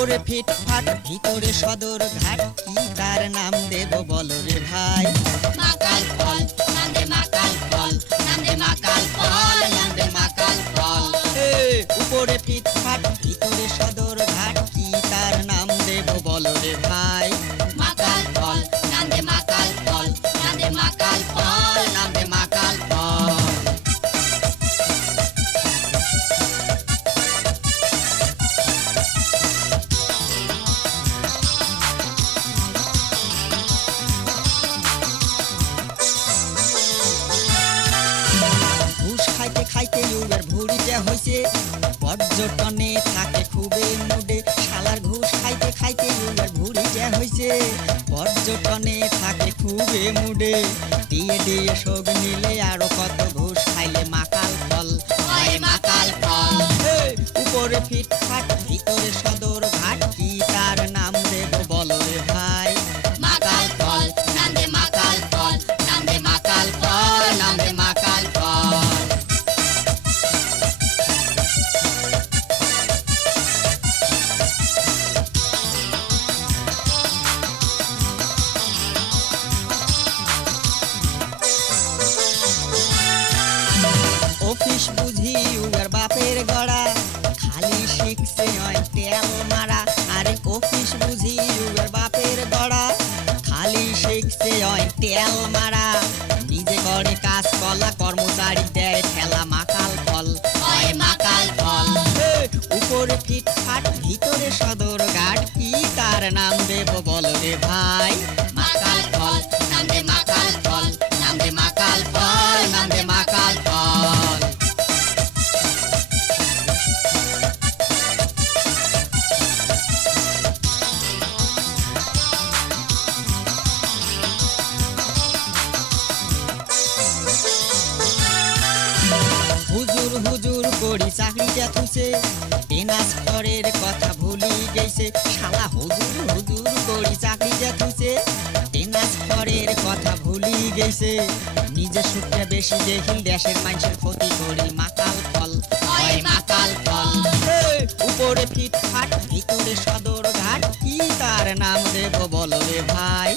উপরে ফিটফাট ভিতরে সদর ঘাট কি তার নাম দেব বলো রে ভাই। মাকাল ফল নান্দে মাকাল ফল নান্দে মাকাল ফল নান্দে মাকাল ফল। উপরে ফিটফাট ভিতরে সদর ঘাট কি তার নাম দেব বলো রে ভাই। মাকাল ফল নান্দে মাকাল ফল নান্দে মাকাল ফল নান্দে মাকাল ফল। ঘুষ খাইতে খাইতে ইউবের ভুড়িটা হইছে পর্যটনে থাকে খুবই মুডে। শালার ঘুষ খাইতে খাইতে ইউবের ভুড়িটা হইছে পর্যটনে থাকে খুবই মুডে। দিয়ে দিয়ে শোক নিলে আরো কত ঘুষ খাইলে মাকাল ফল হয় মাকাল ফল। উপরে ফিটফাট ভিতরে সদর ঘাট কি তার নাম দেব বলো রে ভাই। মাকাল ফল নান্দে মাকাল ফল নান্দে মাকাল ফল নান্দে মাকাল ফল। অফিস বুঝি উগার বাপের গড়া খালি শিখছে হয় তেল মারা। আরে অফিস বুঝি উগার বাপের গড়া খালি শিখছে হয় তেল মারা। নিজে করে কাজ কলা কর্মচারী দেয় ঠেলা মাকাল ফল হয় মাকাল ফল। উপরে ফিটফাট ভিতরে সদর ঘাট কি তার নাম দেব বলো রে ভাই। মাকাল ফল নান্দে মাকাল ফল নান্দে মাকাল ফল নান্দে মাকাল ফল। হুজুর হুজুর করি চাকরিটা থুছে ট্রান্সফারের কথা ভুলি গেছে। শালা হুজুর হুজুর করি চাকরিটা থুছে ট্রান্সফারের কথা ভুলি গেছে। নিজের সুখটা বেশি দেখিল দেশের মানুষের ক্ষতি করি মাকাল ফল হয় মাকাল ফল। উপরে ফিটফাট ভিতরে সদর ঘাট কি তার নাম দেব বলো রে ভাই।